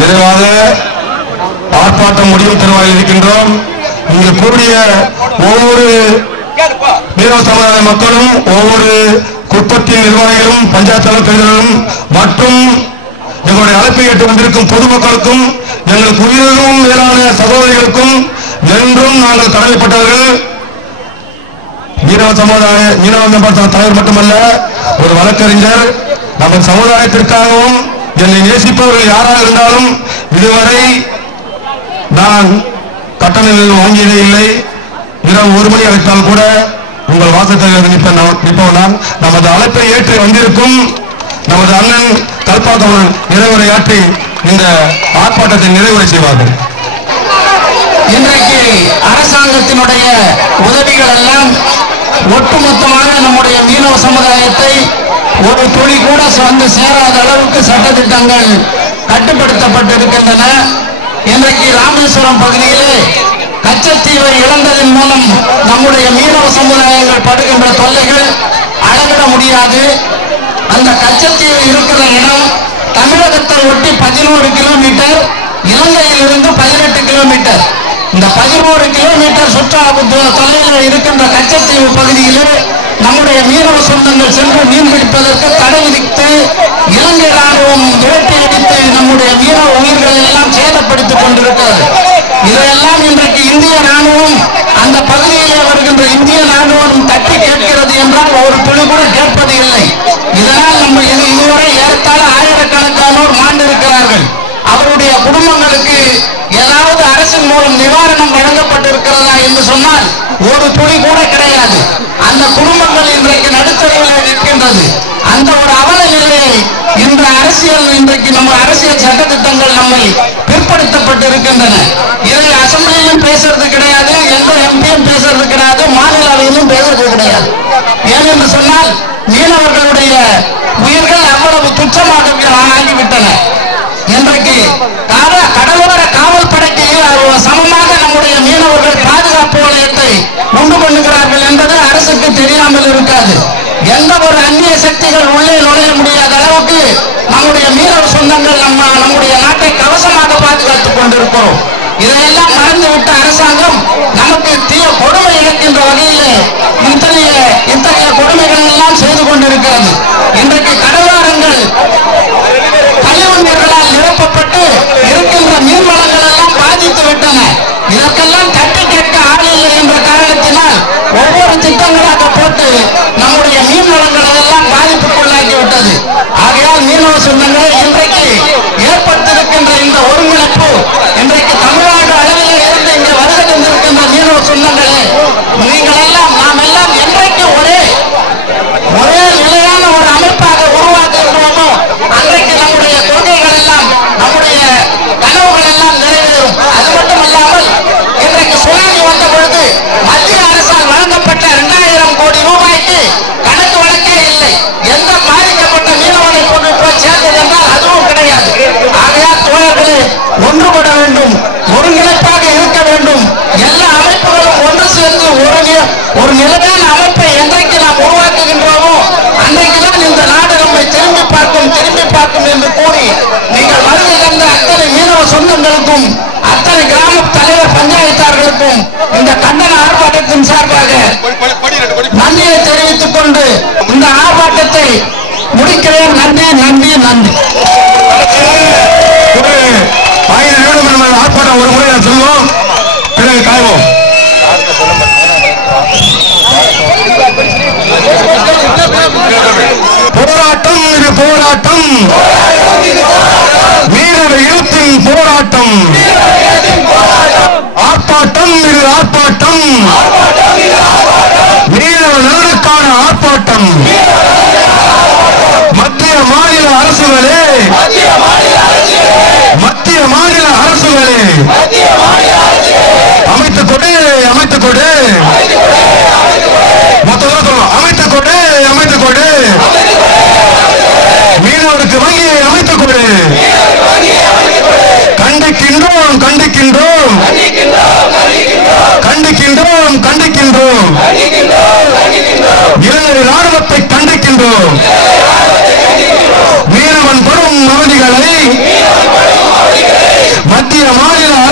நிறைவாக ஆர்ப்பாட்டம் முடியும் தருவாயில் இருக்கின்றோம். இங்கு கூடிய ஒவ்வொரு மீனவ சமுதாய மக்களும், ஒவ்வொரு குப்பத்தின் நிர்வாகிகளும், பஞ்சாயத்து தலைவர்களும் மற்றும் எங்களுடைய அழைப்பை ஏற்று வந்திருக்கும் பொதுமக்களுக்கும், எங்களுக்கு உயிரினும் மேலான சகோதரிகளுக்கும் என்றும் நாங்கள் கடமைப்பட்டவர்கள். மீனவ சமுதாய மீனவ மேம்பாட்டு தலைவர் மட்டுமல்ல, ஒரு வழக்கறிஞர். நமது சமுதாயத்திற்காகவும் என்னை நேசிப்பவர்கள் யாராக இருந்தாலும் இதுவரை நான் கட்டணங்கள் வாங்கியதே இல்லை. இரவு 1 மணி அழைத்தால் கூட உங்கள் வாசத்தில் நிற்பவன். நமது அழைப்பை ஏற்று வந்திருக்கும் நமது அண்ணன் கல்பாக்கவன் நிறைவுரையாற்றி இந்த ஆர்ப்பாட்டத்தை நிறைவுரை செய்வார்கள். இன்றைக்கு அரசாங்கத்தினுடைய உதவிகள் எல்லாம் ஒட்டுமொத்தமாக நம்முடைய மீனவ சமுதாயத்தை ஒரு துளி கூட வந்து சேராத அளவுக்கு சட்டத்திட்டங்கள் கட்டுப்படுத்தப்பட்டிருக்கின்றன. இன்றைக்கு ராமேஸ்வரம் பகுதியிலே கச்சத்தீவை இழந்ததன் மூலம் நம்முடைய மீனவ சமுதாயங்கள் படுகின்ற தொல்லைகள் அளவிட முடியாது. அந்த கச்சத்தீவு இருக்கிற இடம் தமிழகத்தை ஒட்டி 11 கிலோமீட்டர், இலங்கையில் இருந்து 18 கிலோமீட்டர். இந்த 11 கிலோமீட்டர் தொலைவில் இருக்கின்ற கச்சத்தீவு பகுதியிலே நம்முடைய மீனவ சொந்தங்கள் சென்று மீன் பிடிப்பதற்கு தடை விதித்து இலங்கை ராணுவம் வேட்டையடித்து நம்முடைய மீனவ உயிர்களை எல்லாம் சேதப்படுத்திக் கொண்டிருக்கிறது. இதையெல்லாம் இன்றைக்கு இந்திய ராணுவம் அந்த பகுதியிலே வருகின்ற இந்திய ராணுவம் தட்டி கேட்கிறது என்றால் ஒரு துளி கூட கேட்பது இல்லை. இதனால் நம்ம இதுவரை ஏறத்தாழ ஆயிரக்கணக்கானோர் மாண்டிருக்கிறார்கள். அவருடைய குடும்பங்களுக்கு ஏதாவது அரசின் மூலம் நிவாரணம் வழங்கப்பட்டிருக்கிறதா என்று சொன்னால் ஒரு துளி கூட கிடையாது. அந்த குடும்பங்கள் இன்றைக்கு நடுத்தரவில் நிற்கின்றது. அந்த ஒரு அவல நிலையை இன்று இன்றைக்கு நம்ம அரசியல் சட்டத்திட்டங்கள் நம்மை பிற்படுத்தப்பட்டிருக்கின்றன. இதை அசம்பிளியிலும் பேசுறது கிடையாது, எந்த எம்பியும் பேசுறது கிடையாது, மாநிலவையிலும் பேசுறது கிடையாது. ஏனென்று சொன்னால் மீனவர்களுடைய உயிர்கள் அவ்வளவு துச்சமாக ஆகிவிட்டன. இன்றைக்கு கடலோர காவல் படைக்கு சமமாக நம்முடைய மீனவர்கள் பாதுகாப்பு வலயத்தை உண்டு பண்ணுகிறார்கள் என்பது அரசுக்கு தெரியாமல் இருக்காது. எந்த ஒரு அந்நிய சக்திகள் உள்ளே நுழைய முடியாத அளவுக்கு நம்முடைய மீனவ சொந்தங்கள் நம்முடைய நாட்டை கவசமாக பாதுகாத்துக் கொண்டிருக்கிறோம். இதையெல்லாம் மறந்துவிட்ட அரசாங்கம் நமக்கு கொடுமை இழக்கின்ற வகையிலே இத்தகைய கொடுமைகள் எல்லாம் செய்து கொண்டிருக்கிறது. இன்றைக்கு கடலோரங்கள் கழிவு நீர்களால் நிரப்பப்பட்டு இருக்கின்ற நீர்வளங்கள் எல்லாம் பாதித்து விட்டன. இதற்கெல்லாம் தட்டி கேட்க ஆளில்லை என்ற காரணத்தினால் ஒவ்வொரு திட்டங்களாக போட்டு நம்முடைய மீன்வளங்களை எல்லாம் பாதிப்புக்குள்ளாகிவிட்டது. ஆகையால் மீனவ சொந்தங்களை இன்றைக்கு ஏற்பட்டிருக்கின்ற இந்த ஒருங்கிணைப்பு இன்றைக்கு தமிழ்நாடு அளவில் இருந்து இங்கே வருகை தந்திருக்கின்ற மீனவ சொந்தங்களே, நீங்கள் எல்லாம் நாம் எல்லாம் என்றைக்கு ஒரே நிலையான ஒரு அமைப்பாக உருவாக்குகிறோமோ அன்றைக்கு நம்முடைய கொள்கைகள் எல்லாம் நம்முடைய கனவுகள் எல்லாம் நிறைவேறும். அது மட்டுமல்லாமல் இன்றைக்கு சுனாமி வந்த பொழுது மத்திய அரசால் வழங்கப்பட்ட 2000 கோடி ரூபாய்க்கு கணக்கு வழக்கே இல்லை. எந்த பாதிக்கப்பட்ட மீனவனை கொண்டு போய் சேர்ந்தது என்றால் அதுவும் கிடையாது. ஆகையால் தோழர்களே, ஒன்றுபட வேண்டும், ஒருங்கிணைப்பாக இருக்க வேண்டும். எல்லா அமைப்புகளும் ஒன்று சேர்ந்து ஒரு நிலையான அமைப்பை என்றைக்கு நாம் உருவாக்குகின்றோமோ அன்றைக்குதான் இந்த நாடு நம்மை திரும்பி பார்க்கும் என்று கூறி நீங்கள் வருகை தந்த அத்தனை மீனவ சொந்தங்களுக்கும் அத்தனை கிராம தலைவர் பஞ்சாயத்தார்களுக்கும் இந்த கண்டன ஆர்ப்பாட்டத்தின் சார்பாக நன்றியை தெரிவித்துக் கொண்டு இந்த ஆர்ப்பாட்டத்தை முடிக்கிறேன். நன்றி நன்றி நன்றி. ஆர்ப்பாட்டம் ஒரு முறை சொல்லுவோம், பிறகு காய்வோம். போராட்டம் இது போராட்டம், மீனவ இனத்தின் போராட்டம். ஆர்ப்பாட்டம் இது ஆர்ப்பாட்டம், மீனவ நலனுக்கான ஆர்ப்பாட்டம். மத்திய மாநில அரசுகள்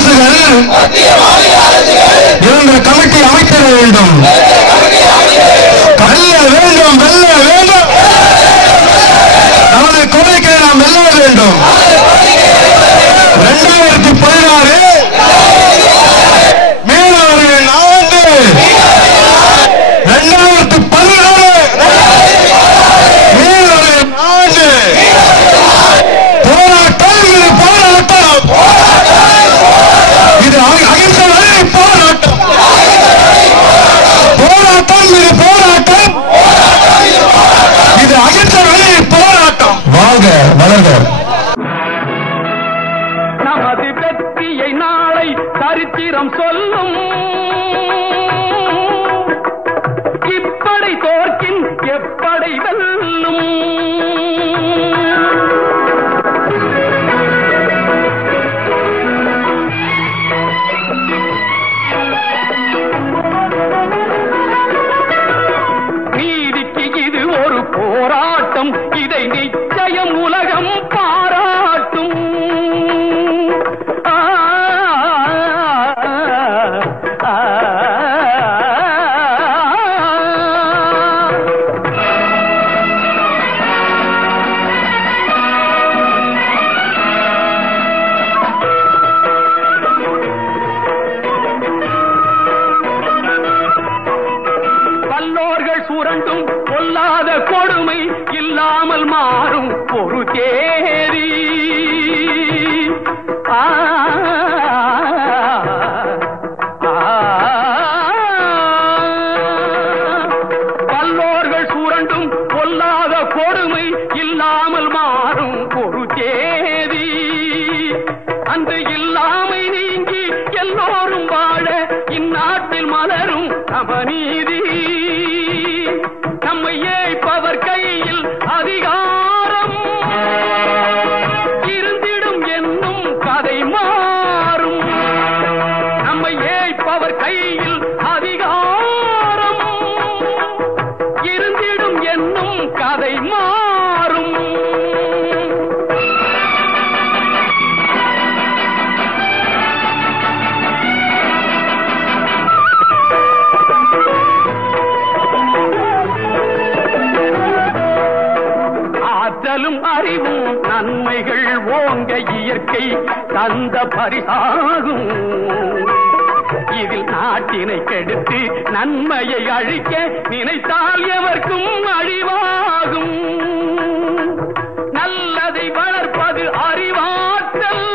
அரசுகள் இருந்த கமிட்டி அமைத்திட வேண்டும். வெல்ல வேண்டும், வெல்ல வேண்டும். நமது கோரிக்கை நாம் வெல்ல வேண்டும். 2016 மீனவர்களின் ஆண்டு. 2016 மீனவர்களின் ஆண்டு. போராட்டம், இது போராட்டம். இது அகிம்சை வழி போராட்டம். போராட்டம், இது போராட்டம். இது அகிம்சை வழி போராட்டம். வாழ்க வளர்க. நமது வெற்றியை நாளை சரித்திரம் சொல்லும். இப்படை தோற்கின் எப்படை வெல்லும். நீதிக்கு இது ஒரு போராட்டம். இதை நிச்சயம் உலகம் பாராட்டும். பல்லோர்கள் சுரண்டும் பொல்லாத கொடுமை இல்லாமல் மாறும் ஒரு தேதி. பல்லோர்கள் சுரண்டும் பொல்லாத கொடுமை இல்லாமல் மாறும் ஒரு தேதி. அந்த இல்லாமை நீங்கி எல்லோரும் வாழ இந்நாட்டில் மலரும் சமநீதி. நம்மை ஏய்ப்பவர் கையில் அதிகாரம் இருந்திடும் என்னும் கதை மாறும். நம்மை ஏய்ப்பவர் கையில் அதிகாரம் இருந்திடும் என்னும் கதை மாறும். ஆற்றலும் அறிவும் நன்மைகள் ஓங்க இயற்கை தந்த பரிசாகும். இதில் நாட்டினை கெடுத்து நன்மையை அழிக்க நினைத்தால் எவர்க்கும் அழிவாகும். நல்லதை வளர்ப்பது அறிவாற்றல்,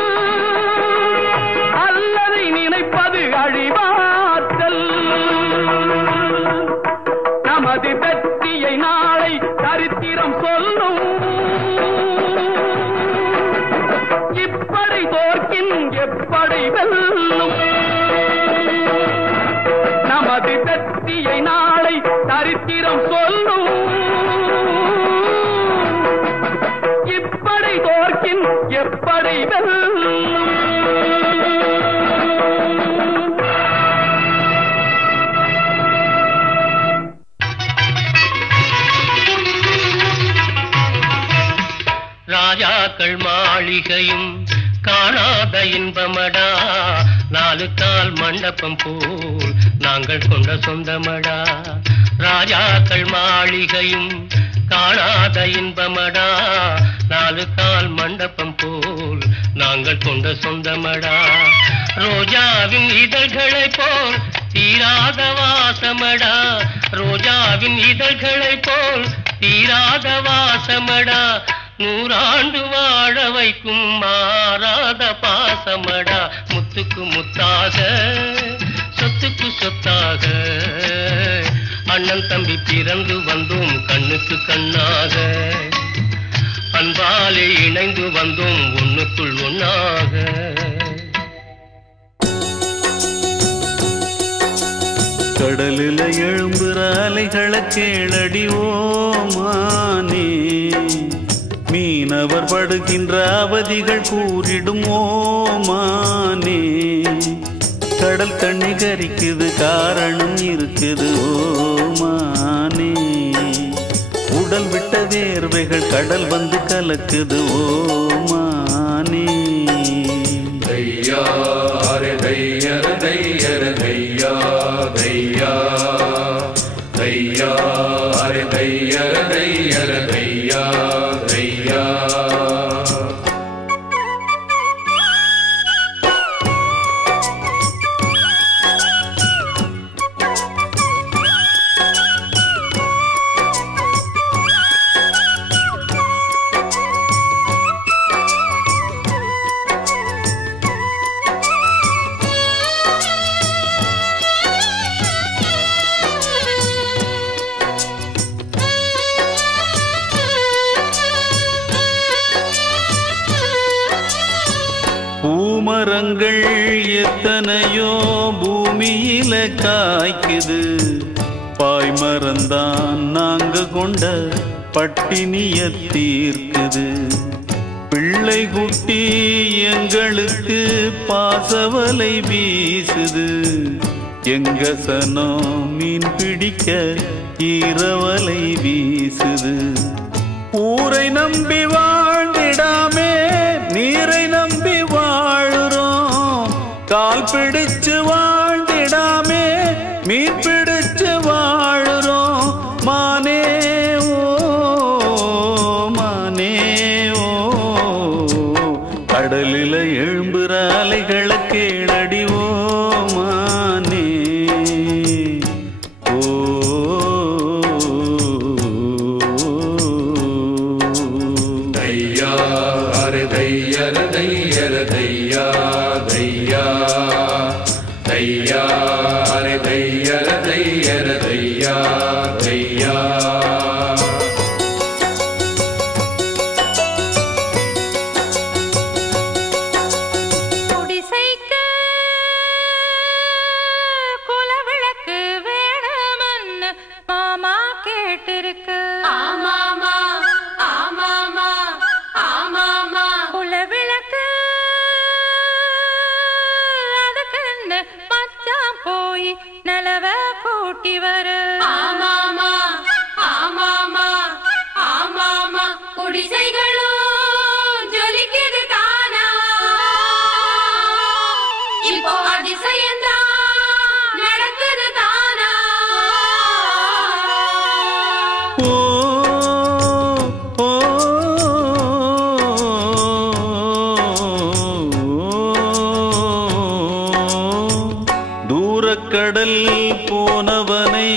அல்லதை நினைப்பது அழிவாற்றல். நமது வெற்றியை நாளை சரித்திரம் சொல்லும். இப்படை தோற்கின் எப்படை வெல்லும். நமது வெற்றியை நாளை சரித்திரம் சொல்லும். இப்படை தோற்கின் எப்படை வெல்லும். ராஜாக்கள் மாளிகையும் காணாத இன்பமடா. 4 கால் மண்டபம் போல் நாங்கள் கொண்ட சொந்தமடா. ராஜாக்கள் மாளிகையும் காணாத இன்பமடா. 4 கால் மண்டபம் போல் நாங்கள் கொண்ட சொந்தமடா. ரோஜாவின் இதழ்களை போல் தீராத வாசமடா. ரோஜாவின் இதழ்களை போல் தீராத வாசமடா. 100 ஆண்டு வாழ வைக்கும் மாறாத பாசமடா. முத்துக்கு முத்தாக சொத்துக்கு சொத்தாக அண்ணன் தம்பி பிறந்து வந்தோம் கண்ணுக்கு கண்ணாக. அன்பாலே இணைந்து வந்தோம் ஒண்ணுக்குள் ஒன்னாக. கடலில் எழும்புற அலைகளை கேளடி ஓமானே. மீனவர் படுகின்ற அவதிகள் கூறிடும் ஓமானே. கடல் தண்ணி கரிக்குது காரணம் இருக்குது ஓமானே. உடல் விட்ட வேர்வைகள் கடல் வந்து கலக்குது ஓமானே. ஐயா பூமரங்கள் எத்தனையோ பூமியில காய்க்குது, பாய்மரந்தான் நாங்க கொண்ட பட்டினிய தீர்க்குது. பிள்ளை குட்டி எங்களுக்கு பாசவலை வீசுது, எங்க சனம் மீன் பிடிக்க ஈரவலை வீசுது. ஊரை நம்பி வாழ்ந்திடாமே நீரை நம்பி வாழுறோம், கால் பிடிச்சு வாழ்ந்திடாமே மீன் பிடிச்சு வாழுறோம். மானே ஓ மானே ஓ, கடலில எழும்புற அலைகளை கேளடி ஓ மானே ஓ. தையா அரே தையர தையர தையா தையா தையா அரே தையர தையர தையா தையா. நலவ கூட்டி வர ஆமாமா ஆமாமா ஆமாமா, குடிசைகளும் ஜொலிக்குது தானா, இப்போ அதிசயந்தான் நடக்குது தானா. ஓ ஓ தூரக்கடல் போனவனை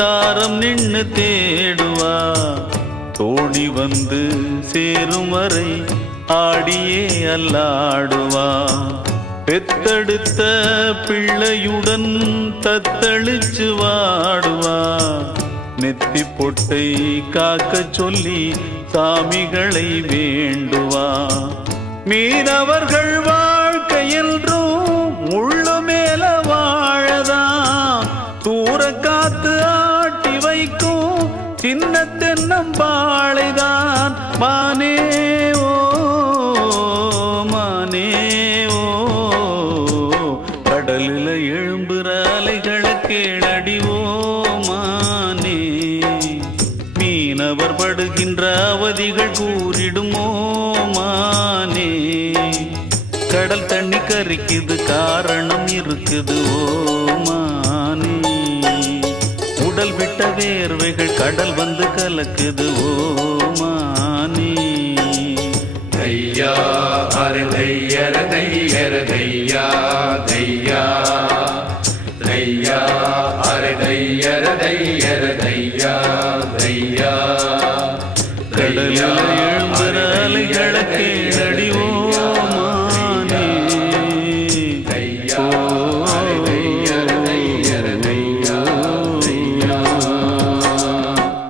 தாரம் நின்னு தேடுவா, தோணி வந்து சேரும் வரை ஆடியே அல்லாடுவா. பெத்தெடுத்த பிள்ளையுடன் தத்தளிச்சு வாடுவா, நெத்தி பொட்டை காக்க சொல்லி சாமிகளை வேண்டுவா. மீனவர்கள் வாழ்க்கை என்றும் முள்ளு மேல வாழதான், தூர காத்து ஆட்டி வைக்கும் சின்ன தென்னம்பாளைதான். மானே ஓ மானே ஓ, கடலில் எழும்புற அலைகளை கேளடி ஓ மானே. மீனவர் படுகின்ற அவதிகள் கூறிடுமோ மானே, கடல் தண்ணி கரிக்குது காரணம் இருக்குது ஓ மானே. உடல் விட்ட வேர்வைகள் கடல் வந்து கலக்குது ஓ மானே. தையா அரே தையர தையர தையா தையா தையா அரே தையர தையர தையா தையா கடலில்